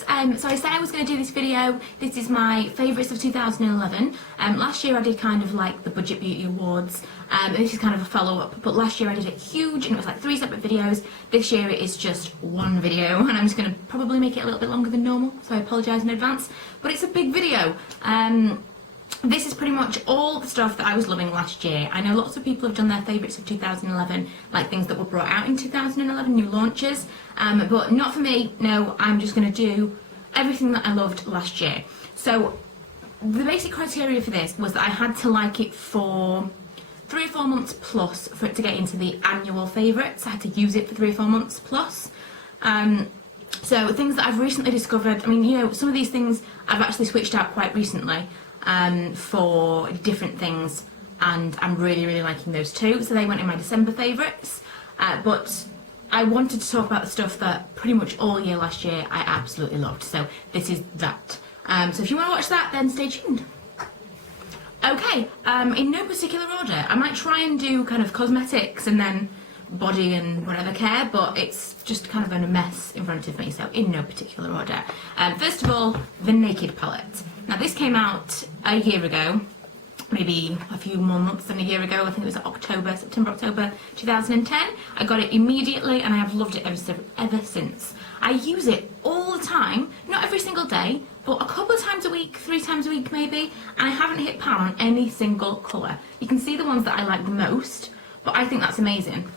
guys, so I said I was going to do this video. This is my favourites of 2011. Last year I did kind of like the Budget Beauty Awards. This is kind of a follow-up, but last year I did it huge and it was like 3 separate videos. This year it is just one video, and I'm just going to probably make it a little bit longer than normal, so I apologise in advance. But it's a big video. This is pretty much all the stuff that I was loving last year. I know lots of people have done their favourites of 2011, like things that were brought out in 2011, new launches, but not for me. No, I'm just going to do everything that I loved last year. So the basic criteria for this was that I had to like it for 3 or 4 months plus for it to get into the annual favourites. I had to use it for 3 or 4 months plus. So things that I've recently discovered, I mean, you know, some of these things I've actually switched out quite recently for different things, and I'm really liking those too. So they went in my December favourites, but I wanted to talk about the stuff that pretty much all year last year I absolutely loved. So this is that. So if you want to watch that, then stay tuned. Okay, in no particular order. I might try and do kind of cosmetics and then body and whatever care, but it's just kind of a mess in front of me, so in no particular order. First of all, the Naked palette. Now this came out a year ago, maybe a few more months than a year ago. I think it was September, October 2010. I got it immediately and I have loved it ever since. I use it all the time, not every single day, but a couple of times a week, 3 times a week maybe, and I haven't hit pan on any single colour. You can see the ones that I like the most, but I think that's amazing.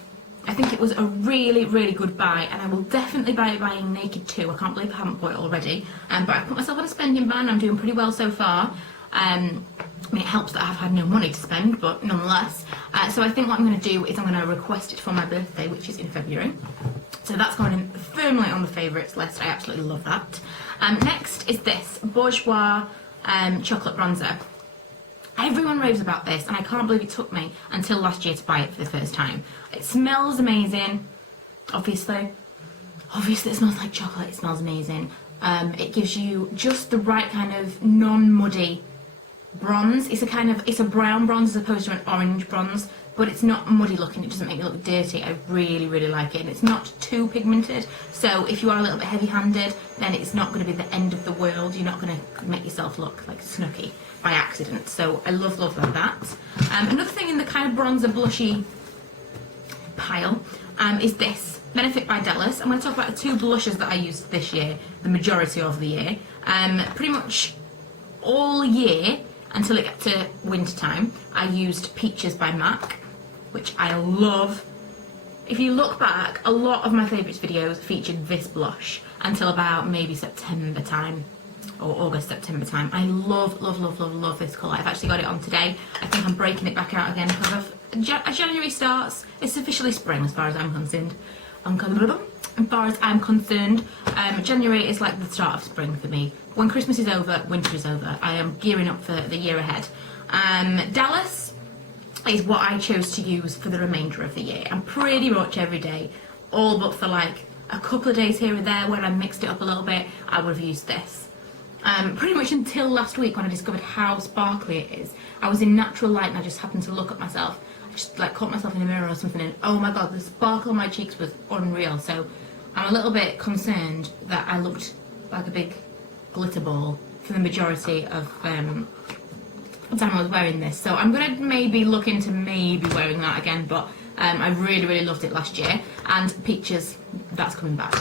I think it was a really good buy, and I will definitely buy buying Naked too. I can't believe I haven't bought it already. But I've put myself on a spending ban. I'm doing pretty well so far. I mean, it helps that I've had no money to spend, but nonetheless. So I think what I'm going to do is I'm going to request it for my birthday, which is in February. So that's going in firmly on the favourites list. I absolutely love that. Next is this Bourjois chocolate bronzer. Everyone raves about this, and I can't believe it took me until last year to buy it for the first time. It smells amazing, obviously. Obviously it smells like chocolate, it smells amazing. It gives you just the right kind of non-muddy bronze. It's a brown bronze as opposed to an orange bronze, but it's not muddy looking, it doesn't make you look dirty. I really like it, and it's not too pigmented, so if you are a little bit heavy-handed, then it's not going to be the end of the world. You're not going to make yourself look like Snooki by accident, so I love that. Another thing in the kind of bronzer blushy pile is this Benefit by Dallas. I'm going to talk about the 2 blushes that I used this year, the majority of the year. Pretty much all year until it got to winter time, I used Peaches by MAC, which I love. If you look back, a lot of my favourites videos featured this blush until about maybe September time, or August, September time. I love this colour. I've actually got it on today. I think I'm breaking it back out again because as January starts, it's officially spring as far as I'm concerned. As far as I'm concerned, January is like the start of spring for me. When Christmas is over, winter is over. I am gearing up for the year ahead. Dallas is what I chose to use for the remainder of the year. And pretty much every day, all but for like a couple of days here and there when I mixed it up a little bit, I would have used this. Pretty much until last week when I discovered how sparkly it is. I was in natural light and I just happened to look at myself. I just like caught myself in a mirror or something, and oh my god, the sparkle on my cheeks was unreal. So I'm a little bit concerned that I looked like a big glitter ball for the majority of the time I was wearing this. So I'm going to maybe look into maybe wearing that again, but I really loved it last year. And Peaches, that's coming back.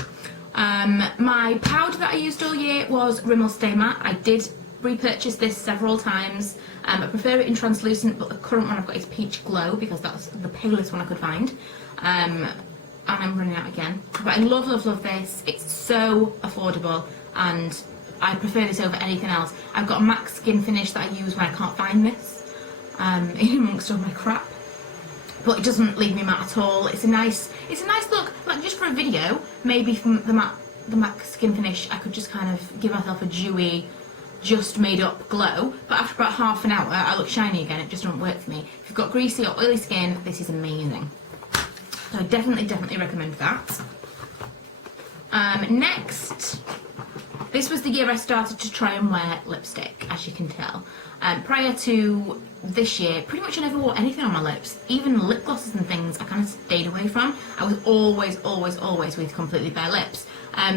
My powder that I used all year was Rimmel Stay Matte. I did repurchase this several times. I prefer it in translucent, but the current one I've got is Peach Glow because that's the palest one I could find. And I'm running out again. But I love this. It's so affordable, and I prefer this over anything else. I've got a MAC Skin Finish that I use when I can't find this, in amongst all my crap. But it doesn't leave me matte at all. It's a nice look, like just for a video, maybe from the MAC Skin Finish, I could just kind of give myself a dewy, just made up glow, but after about half an hour, I look shiny again. It just doesn't work for me. If you've got greasy or oily skin, this is amazing. So I definitely recommend that. Next, this was the year I started to try and wear lipstick, as you can tell. Prior to this year, pretty much I never wore anything on my lips. Even lip glosses and things I kind of stayed away from. I was always with completely bare lips.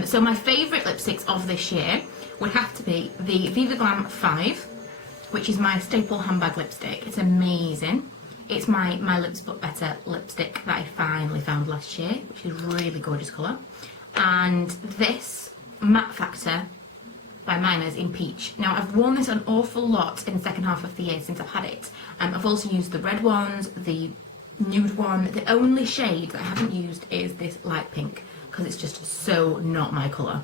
So my favourite lipsticks of this year would have to be the Viva Glam 5, which is my staple handbag lipstick. It's amazing. It's my Lips But Better lipstick that I finally found last year, which is a really gorgeous colour. And this Matte Factor by Milo in Peach. Now, I've worn this an awful lot in the second half of the year since I've had it. I've also used the red ones, the nude one. The only shade that I haven't used is this light pink, because it's just so not my colour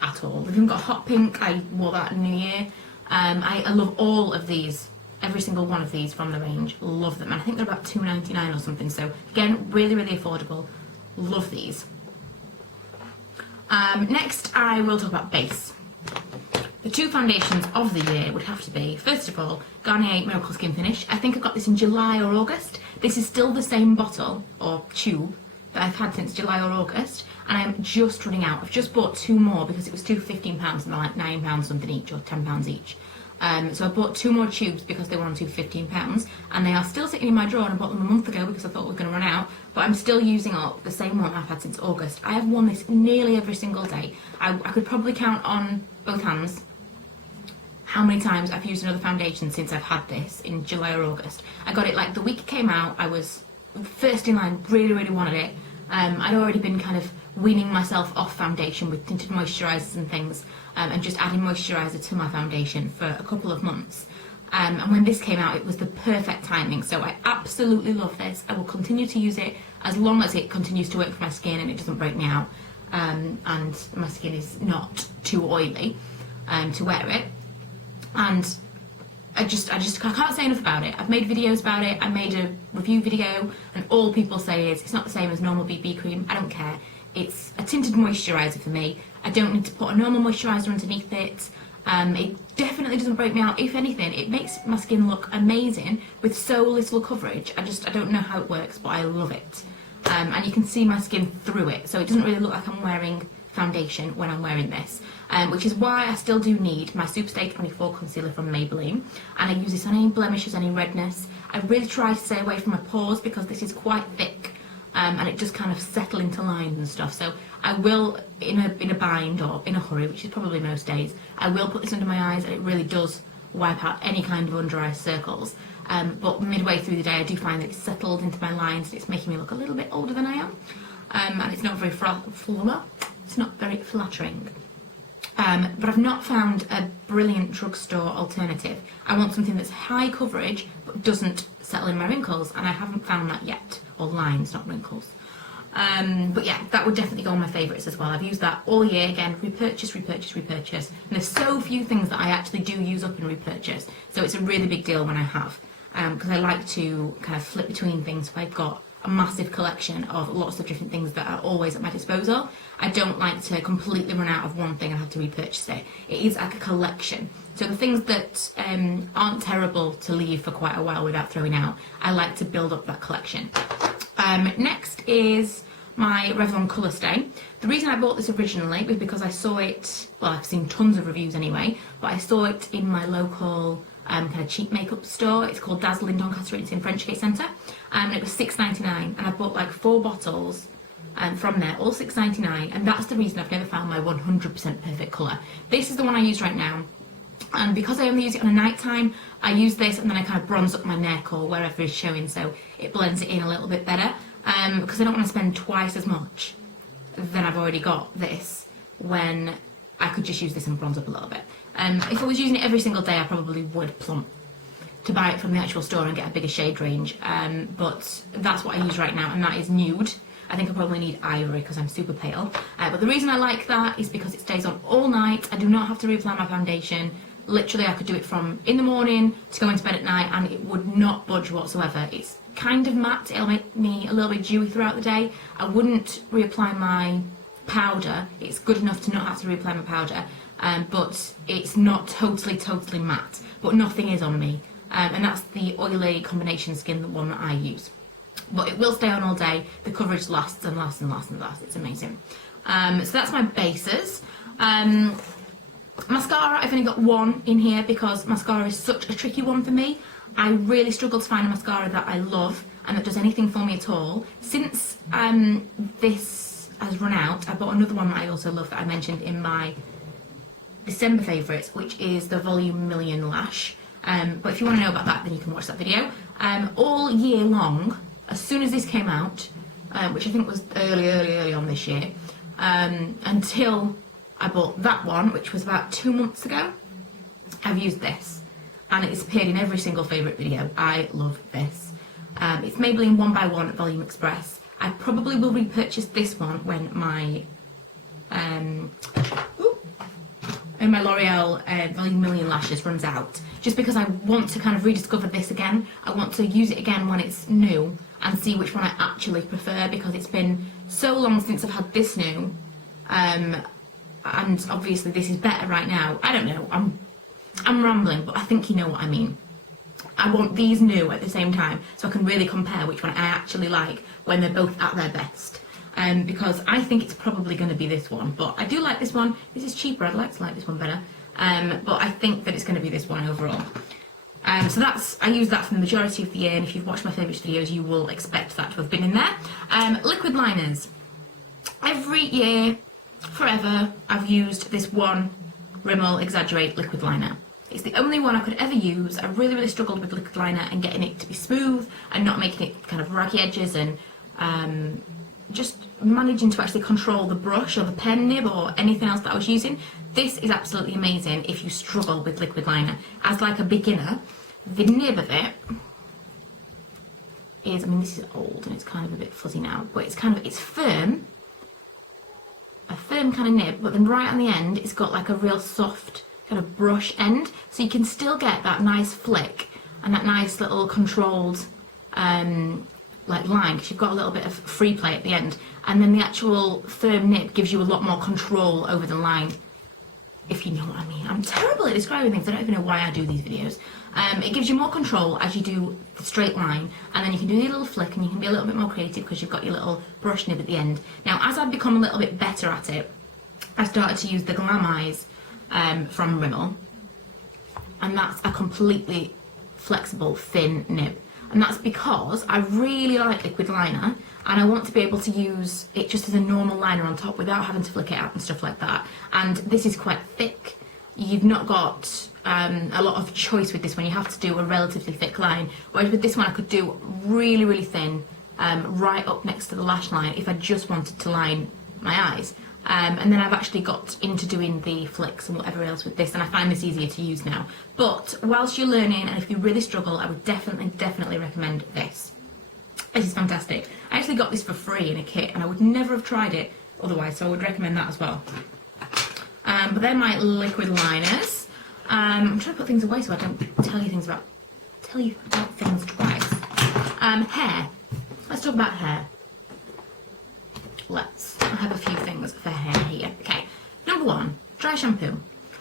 at all. We've even got hot pink. I wore that in New Year. I love all of these, every single one of these from the range. Love them. And I think they're about $2.99 or something. So again, really, really affordable. Love these. Next, I will talk about base. The two foundations of the year would have to be, first of all, Garnier Miracle Skin Finish. I think I got this in July or August. This is still the same bottle or tube that I've had since July or August, and I'm just running out. I've just bought two more because it was two £15 and they're like £9 something each or £10 each. So I bought two more tubes because they were on two £15, and they are still sitting in my drawer, and I bought them a month ago because I thought we were going to run out, but I'm still using up the same one I've had since August. I have worn this nearly every single day. I could probably count on both hands how many times I've used another foundation since I've had this in July or August. I got it like the week it came out. I was first in line, really, really wanted it. I'd already been kind of weaning myself off foundation with tinted moisturisers and things, and just adding moisturiser to my foundation for a couple of months. And when this came out, it was the perfect timing. So I absolutely love this. I will continue to use it as long as it continues to work for my skin and it doesn't break me out, and my skin is not too oily to wear it. And I can't say enough about it. I've made videos about it. I made a review video, and all people say is it's not the same as normal BB cream. I don't care. It's a tinted moisturiser for me. I don't need to put a normal moisturiser underneath it. It definitely doesn't break me out. If anything, it makes my skin look amazing with so little coverage. I don't know how it works, but I love it. And you can see my skin through it, so it doesn't really look like I'm wearing foundation when I'm wearing this, which is why I still do need my Superstay 24 concealer from Maybelline, and I use this on any blemishes, any redness. I really try to stay away from my pores because this is quite thick, and it just kind of settle into lines and stuff. So I will, in a bind or in a hurry, which is probably most days, I will put this under my eyes, and it really does wipe out any kind of under eye circles. But midway through the day, I do find that it's settled into my lines, and it's making me look a little bit older than I am, and it's not very flattering. But I've not found a brilliant drugstore alternative. I want something that's high coverage but doesn't settle in my wrinkles, and I haven't found that yet. Or lines, not wrinkles. But yeah, that would definitely go on my favourites as well. I've used that all year. Again, repurchase. And there's so few things that I actually do use up and repurchase. So it's a really big deal when I have. Because I like to kind of flip between things. So I've got a massive collection of lots of different things that are always at my disposal. I don't like to completely run out of one thing and have to repurchase it. It is like a collection. So the things that aren't terrible to leave for quite a while without throwing out, I like to build up that collection. Next is my Revlon Colour Stay. The reason I bought this originally was because I saw it, well, I've seen tons of reviews anyway, but I saw it in my local kind of cheap makeup store. It's called Dazzle in Doncaster. It's in Frenchgate Centre, and it was $6.99, and I bought like 4 bottles from there, all $6.99, and that's the reason I've never found my 100% perfect colour. This is the one I use right now, and because I only use it on a night time, I use this and then I kind of bronze up my neck or wherever it's showing, so it blends it in a little bit better, because I don't want to spend twice as much than I've already got this when I could just use this and bronze up a little bit. If I was using it every single day, I probably would plump to buy it from the actual store and get a bigger shade range, but that's what I use right now, and that is nude. I think I probably need ivory because I'm super pale, but the reason I like that is because it stays on all night. I do not have to reapply my foundation. Literally, I could do it from in the morning to go into bed at night, and it would not budge whatsoever. It's kind of matte. It'll make me a little bit dewy throughout the day. I wouldn't reapply my powder. It's good enough to not have to reapply my powder, but it's not totally matte. But nothing is on me, and that's the oily combination skin, the one that I use. But it will stay on all day. The coverage lasts and lasts and lasts and lasts. It's amazing. So that's my bases. Mascara, I've only got one in here because mascara is such a tricky one for me. I really struggle to find a mascara that I love and that does anything for me at all. Since this has run out, I bought another one that I also love that I mentioned in my December favourites, which is the Volume Million Lash. But if you want to know about that, then you can watch that video. All year long, as soon as this came out, which I think was early on this year, until I bought that one, which was about 2 months ago, I've used this. And it's appeared in every single favourite video. I love this. It's Maybelline 1x1 Volume Express. I probably will repurchase this one when my L'Oreal Volume Million Lashes runs out, just because I want to kind of rediscover this again. I want to use it again when it's new and see which one I actually prefer, because it's been so long since I've had this new, and obviously this is better right now. I don't know, I'm rambling, but I think you know what I mean. I want these new at the same time so I can really compare which one I actually like when they're both at their best. Because I think it's probably going to be this one, but I do like this one. This is cheaper, I'd like to like this one better, but I think that it's going to be this one overall. So I use that for the majority of the year, and if you've watched my favourites videos you will expect that to have been in there. Liquid liners. Every year, forever, I've used this one Rimmel Exaggerate liquid liner. It's the only one I could ever use. I really struggled with liquid liner and getting it to be smooth and not making it kind of raggy edges, and just managing to actually control the brush or the pen nib or anything else that I was using. This is absolutely amazing if you struggle with liquid liner. As like a beginner, the nib of it is, I mean this is old and it's kind of a bit fuzzy now, but it's firm, a firm kind of nib, but then right on the end it's got like a real soft kind of brush end, so you can still get that nice flick and that nice little controlled like line, because you've got a little bit of free play at the end, and then the actual firm nib gives you a lot more control over the line, if you know what I mean. I'm terrible at describing things, I don't even know why I do these videos. It gives you more control as you do the straight line, and then you can do your little flick and you can be a little bit more creative because you've got your little brush nib at the end. Now as I've become a little bit better at it, I started to use the Glam Eyes from Rimmel, and that's a completely flexible thin nib, and that's because I really like liquid liner and I want to be able to use it just as a normal liner on top without having to flick it out and stuff like that. And this is quite thick. You've not got a lot of choice with this one. You have to do a relatively thick line, whereas with this one I could do really thin, right up next to the lash line if I just wanted to line my eyes. And then I've actually got into doing the flicks and whatever else with this, and I find this easier to use now. But whilst you're learning, and if you really struggle, I would definitely recommend this. This is fantastic. I actually got this for free in a kit, and I would never have tried it otherwise, so I would recommend that as well. But they're my liquid liners. I'm trying to put things away so I don't tell you about things twice. Hair. Let's talk about hair. I have a few things for hair here. Okay, number one, dry shampoo.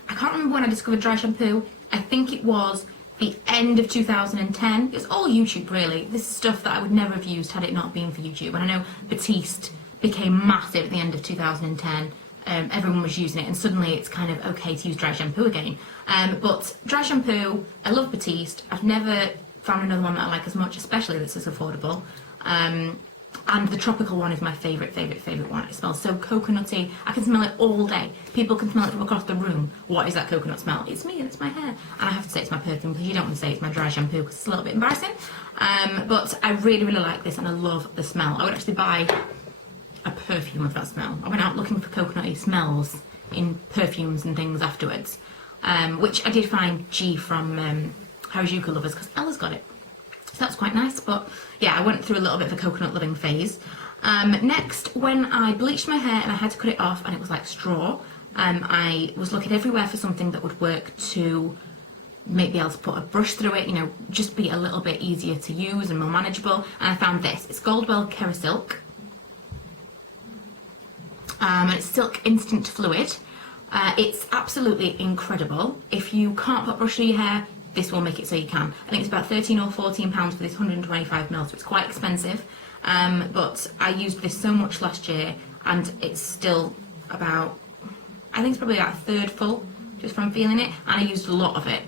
I can't remember when I discovered dry shampoo. I think it was the end of 2010. It's all YouTube really. This is stuff that I would never have used had it not been for YouTube. And I know Batiste became massive at the end of 2010. Everyone was using it, and suddenly it's kind of okay to use dry shampoo again. But dry shampoo, I love Batiste. I've never found another one that I like as much, especially that's as affordable. And the tropical one is my favourite one. It smells so coconutty. I can smell it all day. People can smell it from across the room. What is that coconut smell? It's me and it's my hair. And I have to say it's my perfume because you don't want to say it's my dry shampoo because it's a little bit embarrassing. But I really like this and I love the smell. I would actually buy a perfume of that smell. I went out looking for coconutty smells in perfumes and things afterwards, which I did find G from Harajuku Lovers because Ella's got it. So that's quite nice, but yeah, I went through a little bit of a coconut loving phase. Next, when I bleached my hair and I had to cut it off and it was like straw, I was looking everywhere for something that would work to maybe able to put a brush through it, you know, just be a little bit easier to use and more manageable. And I found this. It's Goldwell Kerasilk. And it's Silk Instant Fluid. It's absolutely incredible. If you can't put a brush through your hair, this will make it so you can. I think it's about £13 or £14 for this 125ml, so it's quite expensive. But I used this so much last year, and it's still about, I think it's probably about a third full, just from feeling it, and I used a lot of it.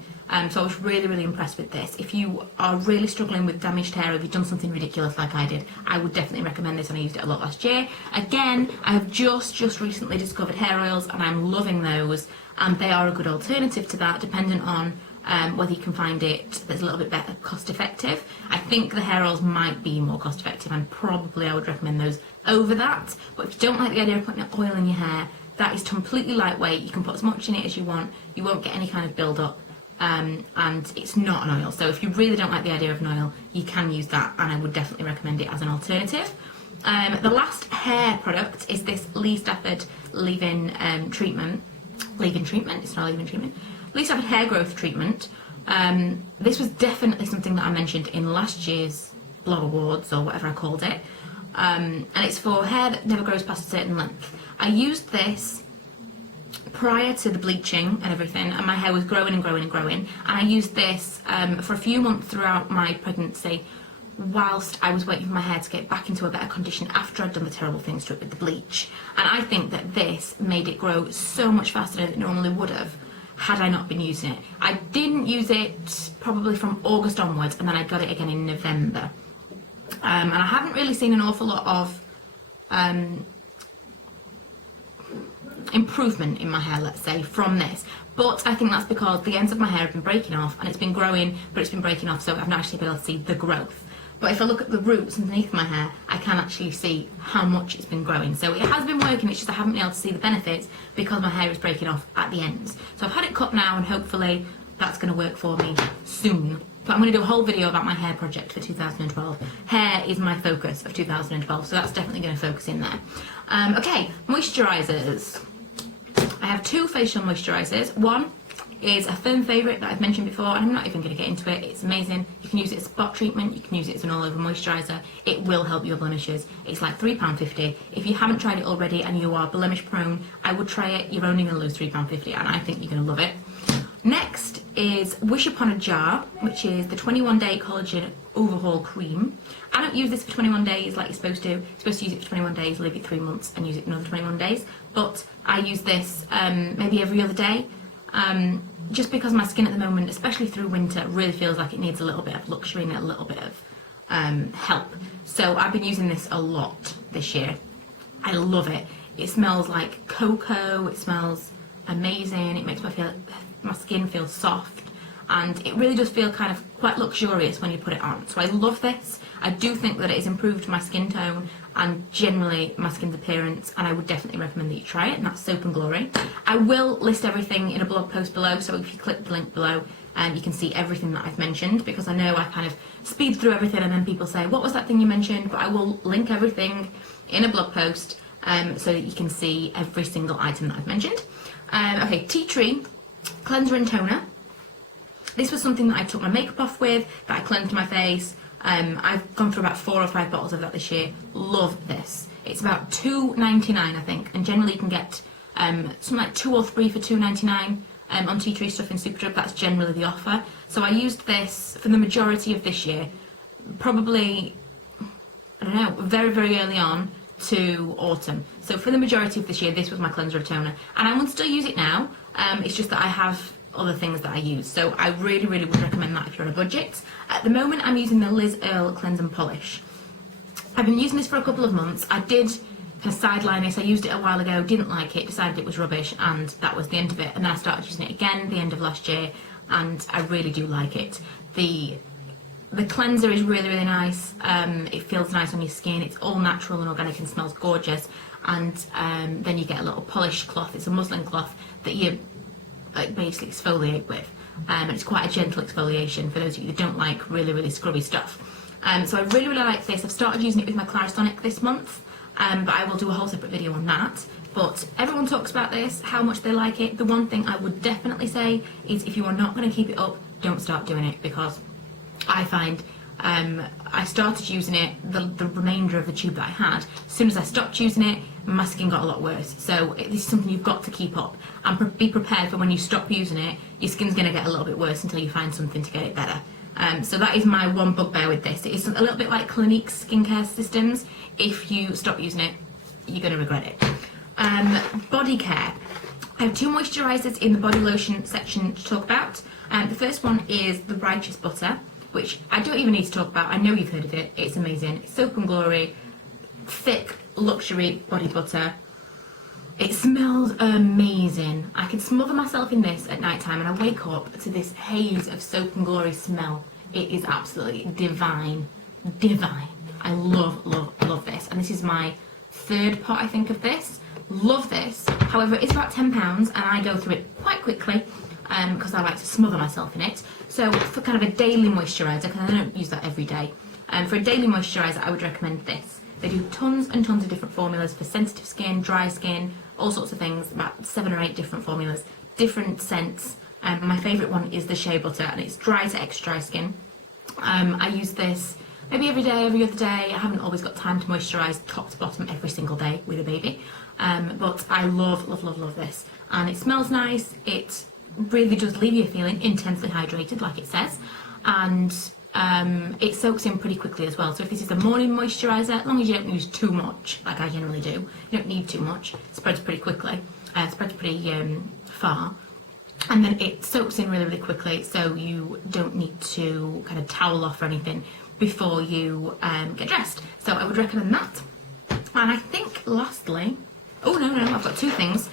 So I was really, really impressed with this. If you are really struggling with damaged hair, or if you've done something ridiculous like I did, I would definitely recommend this, and I used it a lot last year. Again, I have just recently discovered hair oils, and I'm loving those, and they are a good alternative to that, depending on whether you can find it that's a little bit better cost effective. I think the hair oils might be more cost effective, and probably I would recommend those over that. But if you don't like the idea of putting oil in your hair, that is completely lightweight. You can put as much in it as you want. You won't get any kind of build up. And it's not an oil, so if you really don't like the idea of an oil, you can use that, and I would definitely recommend it as an alternative. The last hair product is this Lee Stafford leave-in treatment. Leave-in treatment? It's not a leave-in treatment. Lee Stafford hair growth treatment. This was definitely something that I mentioned in last year's blog awards, or whatever I called it. And it's for hair that never grows past a certain length. I used this prior to the bleaching and everything, and my hair was growing and growing and growing, and I used this for a few months throughout my pregnancy, whilst I was waiting for my hair to get back into a better condition after I'd done the terrible things to it with the bleach. And I think that this made it grow so much faster than it normally would have had I not been using it. I didn't use it probably from August onwards, and then I got it again in November. And I haven't really seen an awful lot of improvement in my hair, let's say, from this, but I think that's because the ends of my hair have been breaking off, and it's been growing, but it's been breaking off, so I've not actually been able to see the growth. But if I look at the roots underneath my hair, I can actually see how much it's been growing. So it has been working, it's just I haven't been able to see the benefits because my hair is breaking off at the ends. So I've had it cut now, and hopefully that's going to work for me soon. But I'm going to do a whole video about my hair project for 2012. Hair is my focus of 2012, so that's definitely going to focus in there. Okay, moisturisers. I have two facial moisturisers. One is a firm favourite that I've mentioned before, and I'm not even going to get into it. It's amazing. You can use it as a spot treatment, you can use it as an all-over moisturiser. It will help your blemishes. It's like £3.50. If you haven't tried it already and you are blemish prone, I would try it. You're only going to lose £3.50, and I think you're going to love it. Next is Wish Upon a Jar, which is the 21-day collagen overhaul cream. I don't use this for 21 days like you're supposed to. You're supposed to use it for 21 days, leave it 3 months, and use it another 21 days. But I use this maybe every other day, just because my skin at the moment, especially through winter, really feels like it needs a little bit of luxury and a little bit of help. So I've been using this a lot this year. I love it. It smells like cocoa. It smells amazing. It makes my skin feel soft, and it really does feel kind of quite luxurious when you put it on. So I love this. I do think that it has improved my skin tone and generally my skin's appearance, and I would definitely recommend that you try it, and that's Soap and Glory. I will list everything in a blog post below, so if you click the link below, you can see everything that I've mentioned, because I know I kind of speed through everything and then people say, what was that thing you mentioned? But I will link everything in a blog post so that you can see every single item that I've mentioned. Okay, Tea Tree Cleanser and Toner. This was something that I took my makeup off with, that I cleansed my face. I've gone through about 4 or 5 bottles of that this year. Love this. It's about $2.99, I think, and generally you can get something like 2 or 3 for $2.99 on Tea Tree stuff in Superdrug. That's generally the offer. So I used this for the majority of this year, probably, I don't know, very, very early on to autumn. So for the majority of this year, this was my cleanser of toner, and I would still use it now. It's just that I have other things that I use, so I really, really would recommend that if you're on a budget. At the moment, I'm using the Liz Earle Cleanse and Polish. I've been using this for a couple of months. I did kind of sideline this. I used it a while ago, didn't like it, decided it was rubbish, and that was the end of it. And then I started using it again the end of last year, and I really do like it. The cleanser is really, really nice. It feels nice on your skin. It's all natural and organic and smells gorgeous. And then you get a little polish cloth. It's a muslin cloth that you basically exfoliate with. And it's quite a gentle exfoliation for those of you that don't like really, really scrubby stuff. So I really, really like this. I've started using it with my Clarisonic this month, but I will do a whole separate video on that. But everyone talks about this, how much they like it. The one thing I would definitely say is if you are not going to keep it up, don't start doing it, because I find I started using it, the remainder of the tube that I had, as soon as I stopped using it, my skin got a lot worse. So this is something you've got to keep up, and be prepared for when you stop using it, your skin's going to get a little bit worse until you find something to get it better. So that is my one bugbear with this. It is a little bit like Clinique's skincare systems. If you stop using it, you're going to regret it. Body care. I have 2 moisturisers in the body lotion section to talk about. The first one is the Righteous Butter, which I don't even need to talk about. I know you've heard of it. It's amazing. It's Soap and Glory, thick luxury body butter. It smells amazing. I can smother myself in this at night time and I wake up to this haze of Soap and Glory smell. It is absolutely divine. Divine. I love, love, love this. And this is my third pot, I think, of this. Love this. However, it's about £10 and I go through it quite quickly because I like to smother myself in it. So for kind of a daily moisturiser, because I don't use that every day, for a daily moisturiser I would recommend this. They do tons and tons of different formulas for sensitive skin, dry skin, all sorts of things, about 7 or 8 different formulas, different scents. My favourite one is the shea butter and it's dry to extra dry skin. I use this maybe every day, every other day. I haven't always got time to moisturise top to bottom every single day with a baby. But I love, love, love, love this. And it smells nice. It really does leave you feeling intensely hydrated, like it says. And it soaks in pretty quickly as well. So if this is a morning moisturiser, as long as you don't use too much, like I generally do, you don't need too much, it spreads pretty quickly, spreads pretty far. And then it soaks in really, really quickly, so you don't need to kind of towel off or anything before you get dressed. So I would recommend that. And I think lastly, oh no, I've got 2 things.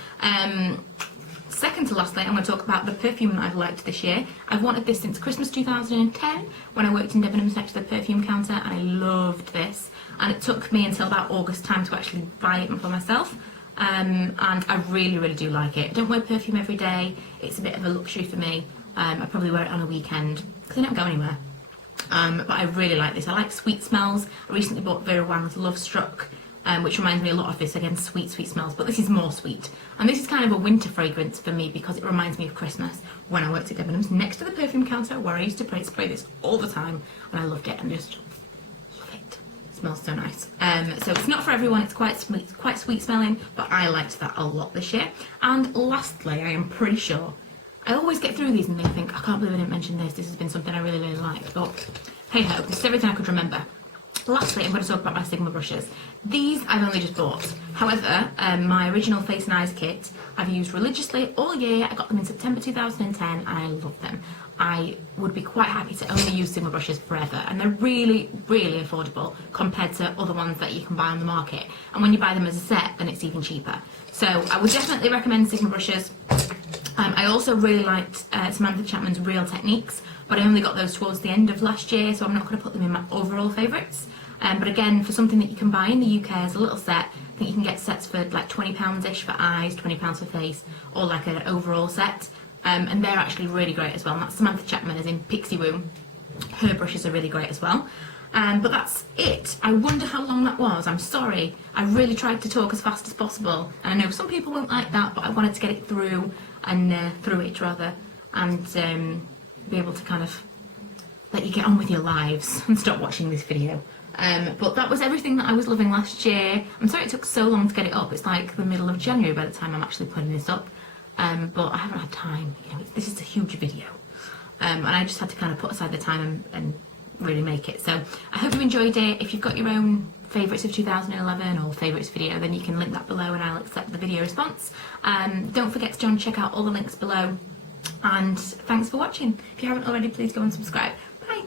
Second to lastly, I'm going to talk about the perfume that I've liked this year. I've wanted this since Christmas 2010 when I worked in Debenhams next to the perfume counter, and I loved this. And it took me until about August time to actually buy it for myself. And I really, really do like it. I don't wear perfume every day. It's a bit of a luxury for me. I probably wear it on a weekend because I don't go anywhere. But I really like this. I like sweet smells. I recently bought Vera Wang's Love Struck, which reminds me a lot of this. Again, sweet, sweet smells, but this is more sweet. And this is kind of a winter fragrance for me because it reminds me of Christmas when I worked at Debenhams next to the perfume counter where I used to spray this all the time, and I loved it and just love it. It smells so nice. So it's not for everyone. It's quite sweet smelling, but I liked that a lot this year. And lastly, I am pretty sure I always get through these and they think, I can't believe I didn't mention this. This has been something I really, really like. But hey ho, this is everything I could remember. Lastly, I'm going to talk about my Sigma brushes. These I've only just bought. However, my original Face and Eyes kit I've used religiously all year. I got them in September 2010 and I love them. I would be quite happy to only use Sigma brushes forever, and they're really, really affordable compared to other ones that you can buy on the market. And when you buy them as a set, then it's even cheaper. So I would definitely recommend Sigma brushes. I also really liked Samantha Chapman's Real Techniques, but I only got those towards the end of last year, so I'm not going to put them in my overall favourites. But again, for something that you can buy in the UK as a little set, I think you can get sets for like £20-ish for eyes, £20 for face, or like an overall set. And they're actually really great as well. And that's Samantha Chapman, as in Pixie Woo. Her brushes are really great as well. But that's it. I wonder how long that was. I'm sorry. I really tried to talk as fast as possible. And I know some people won't like that, but I wanted to get it through, and be able to kind of let you get on with your lives and stop watching this video. But that was everything that I was loving last year. I'm sorry it took so long to get it up. It's like the middle of January by the time I'm actually putting this up. But I haven't had time. You know, this is a huge video. And I just had to kind of put aside the time and really make it. So I hope you enjoyed it. If you've got your own favourites of 2011 or favourites video, then you can link that below and I'll accept the video response. Don't forget to go and check out all the links below. And thanks for watching. If you haven't already, please go and subscribe. Bye.